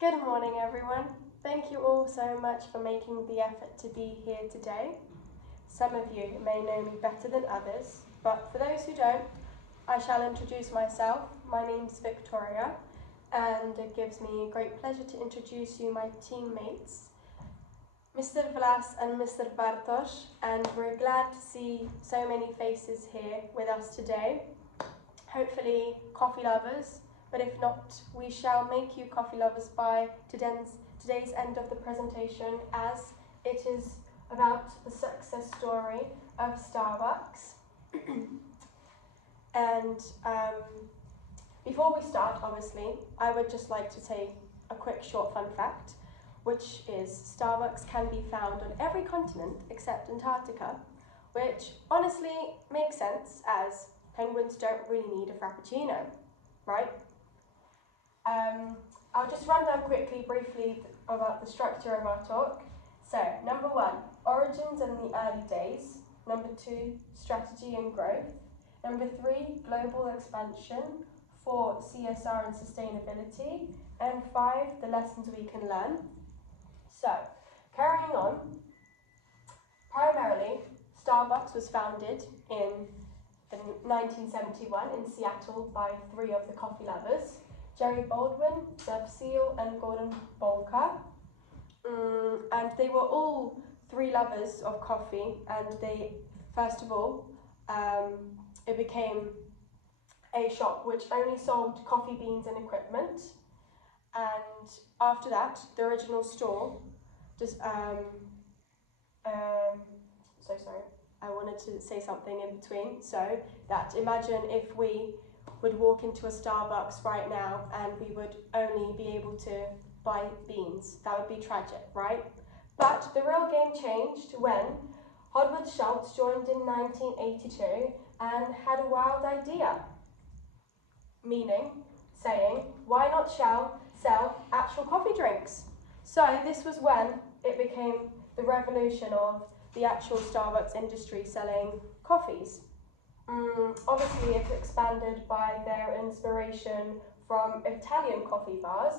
Good morning, everyone. Thank you all so much for making the effort to be here today. Some of you may know me better than others, but for those who don't, I shall introduce myself. My name's Victoria, and it gives me great pleasure to introduce you my teammates, Mr. Vlas and Mr. Bartosz, and we're glad to see so many faces here with us today. Hopefully coffee lovers, but if not, we shall make you coffee lovers by today's end of the presentation, as it is about the success story of Starbucks. And before we start, obviously, I would just like to say a quick short fun fact, which is Starbucks can be found on every continent except Antarctica, which honestly makes sense as penguins don't really need a frappuccino, right? I'll just run down briefly about the structure of our talk. So, number 1, origins and the early days. Number 2, strategy and growth. Number 3, global expansion. 4, CSR and sustainability. And 5, the lessons we can learn. So, carrying on, primarily, Starbucks was founded in 1971 in Seattle by 3 of the coffee lovers, Jerry Baldwin, Zev Seal, and Gordon Bolka. And they were all 3 lovers of coffee, and they, first of all, it became a shop which only sold coffee beans and equipment. And after that, the original store just, so sorry, I wanted to say something in between. So that imagine if we would walk into a Starbucks right now and we would only be able to buy beans. That would be tragic, right? But the real game changed when Hodwood Schultz joined in 1982 and had a wild idea. Saying, why not sell actual coffee drinks? So this was when it became the revolution of the actual Starbucks industry selling coffees. Obviously, it expanded by their inspiration from Italian coffee bars.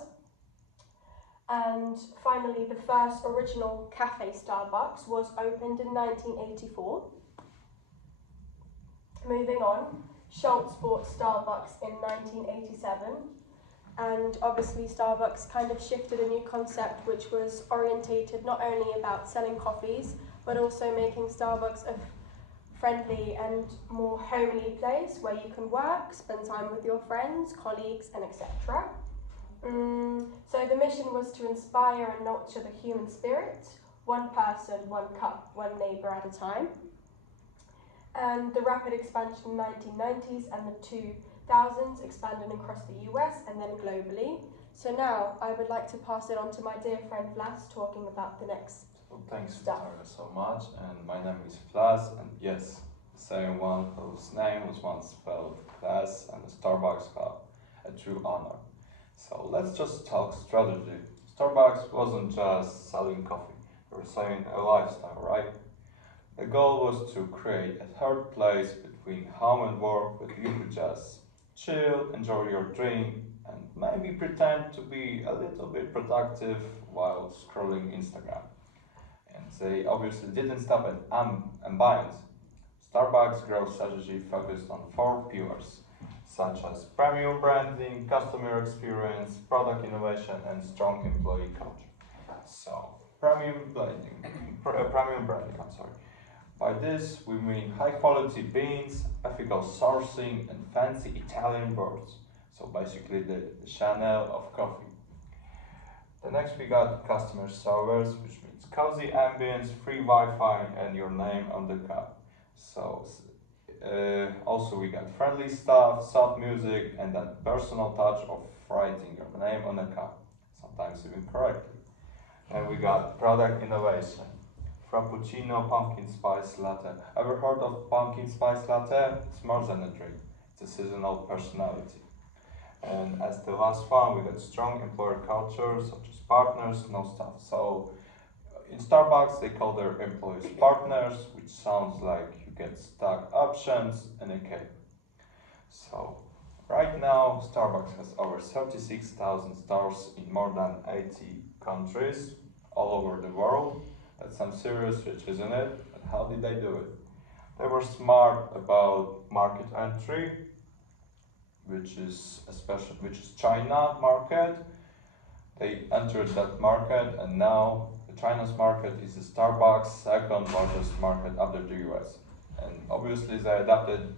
And finally, the first original cafe Starbucks was opened in 1984. Moving on, Schultz bought Starbucks in 1987. And obviously Starbucks kind of shifted a new concept which was orientated not only about selling coffees, but also making Starbucks a friendly and more homely place where you can work, spend time with your friends, colleagues, and etc. So the mission was to inspire and nurture the human spirit, one person, one cup, one neighbour at a time. And the rapid expansion in the 1990s and the 2000s expanded across the US and then globally. So now I would like to pass it on to my dear friend Vlas, talking about the next Well, thanks, stuff. Victoria, so much. And my name is Vlas, and yes, the same one whose name was once spelled Vlas, and the Starbucks have a true honor. So let's just talk strategy. Starbucks wasn't just selling coffee, they were selling a lifestyle, right? The goal was to create a third place between home and work where you could just chill, enjoy your drink, and maybe pretend to be a little bit productive while scrolling Instagram. And they obviously didn't stop at ambience. Starbucks' growth strategy focused on 4 pillars, such as premium branding, customer experience, product innovation, and strong employee culture. So, premium branding, I'm sorry. By this, we mean high quality beans, ethical sourcing, and fancy Italian birds. So basically the Chanel of coffee. The next we got customer service, which means cozy ambience, free Wi-Fi, and your name on the cup. So also we got friendly stuff, soft music, and that personal touch of writing your name on a cup, sometimes even correctly. And we got product innovation. Frappuccino pumpkin spice latte. Ever heard of pumpkin spice latte? It's more than a drink. It's a seasonal personality. And as the last one, we got strong employer culture, such as partners, no staff. So in Starbucks, they call their employees partners, which sounds like you get stock options and a cake. So Right now, Starbucks has over 36,000 stores in more than 80 countries all over the world. That's some serious reach, isn't it? And how did they do it? They were smart about market entry, which is China market. They entered that market, and now the China's market is the Starbucks' second largest market after the US. And obviously, they adapted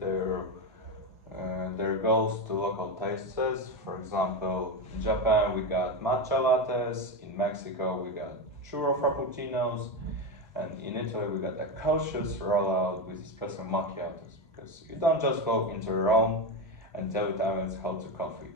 their goals to local tastes. For example, in Japan we got matcha lattes, in Mexico we got churro frappuccinos, and in Italy we got a cautious rollout with espresso macchiatos. Because you don't just go into Rome and tell Italians how to coffee.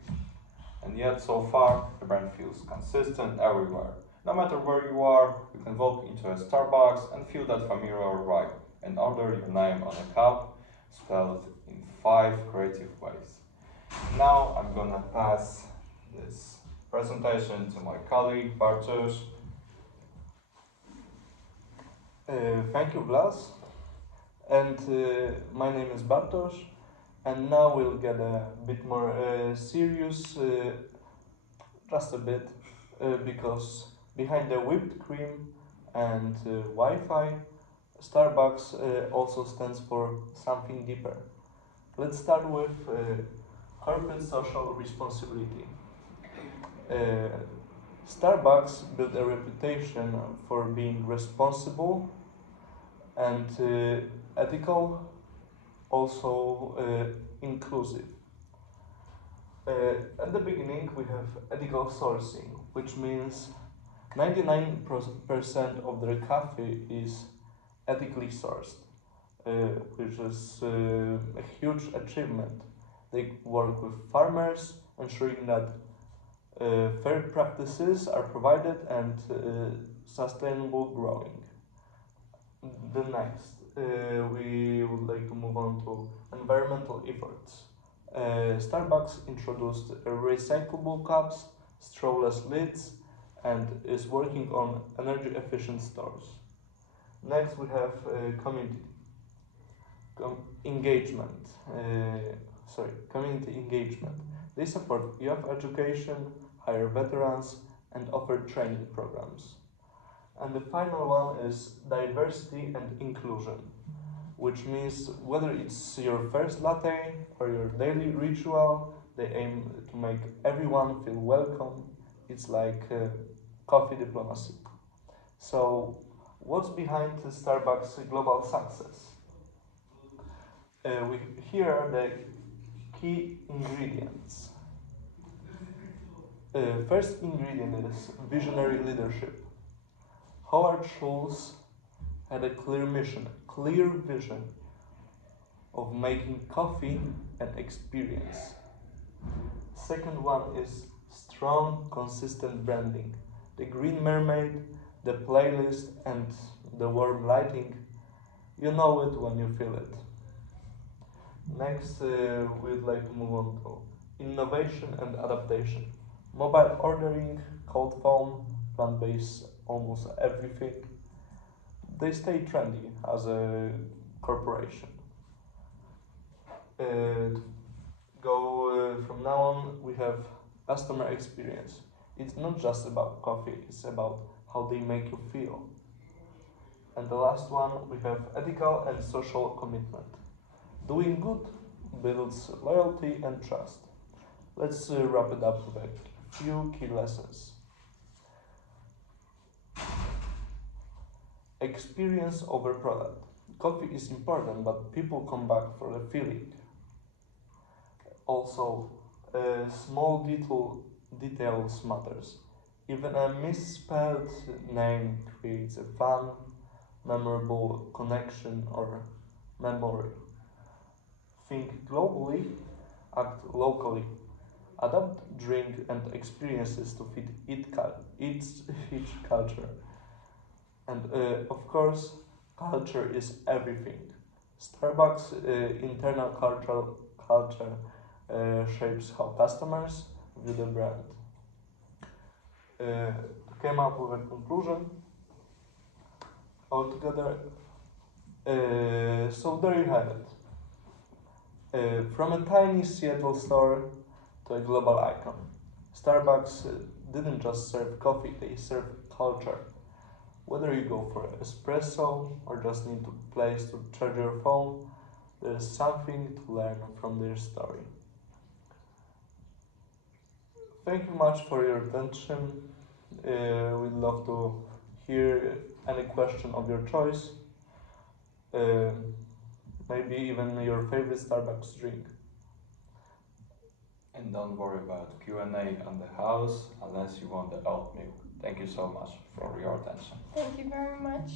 And yet, so far, the brand feels consistent everywhere. No matter where you are, you can walk into a Starbucks and feel that familiar vibe and order your name on a cup, spelled in 5 creative ways. Now I'm gonna pass this presentation to my colleague Bartosz. Thank you, Blas. And my name is Bartosz. And now we'll get a bit more serious, just a bit, because behind the whipped cream and Wi-Fi, Starbucks also stands for something deeper. Let's start with corporate social responsibility. Starbucks built a reputation for being responsible and ethical, also inclusive. At the beginning, we have ethical sourcing, which means 99% of their coffee is ethically sourced, which is a huge achievement. They work with farmers, ensuring that fair practices are provided and sustainable growing. The next, we would like to move on to environmental efforts. Starbucks introduced recyclable cups, strawless lids, and is working on energy efficient stores. Next, we have community engagement. Community engagement. They support youth education, hire veterans, and offer training programs. And the final one is diversity and inclusion, which means whether it's your first latte or your daily ritual, they aim to make everyone feel welcome. It's like coffee diplomacy. So, what's behind Starbucks' global success? Here are the key ingredients. First ingredient is visionary leadership. Howard Schultz had a clear mission, a clear vision of making coffee an experience. Second one is strong, consistent branding. The green mermaid, the playlist, and the warm lighting, you know it when you feel it. Next, we'd like to move on to innovation and adaptation. Mobile ordering, cold foam, plant-based, almost everything. They stay trendy as a corporation. From now on, we have customer experience. It's not just about coffee, it's about how they make you feel. And the last one, we have ethical and social commitment. Doing good builds loyalty and trust. Let's wrap it up with a few key lessons. Experience over product. Coffee is important, but people come back for the feeling. Also, small details matters. Even a misspelled name creates a fun, memorable connection or memory. Think globally, act locally. Adapt drink and experiences to fit each culture. And of course, culture is everything. Starbucks' internal culture shapes how customers view the brand. To come up with a conclusion, altogether, so there you have it. From a tiny Seattle store to a global icon, Starbucks didn't just serve coffee, they served culture. Whether you go for espresso or just need a place to charge your phone, there is something to learn from their story. Thank you much for your attention. We'd love to hear any question of your choice. Uh, Maybe even your favorite Starbucks drink. And don't worry about Q&A on the house unless you want the oat milk. Thank you so much for your attention. Thank you very much.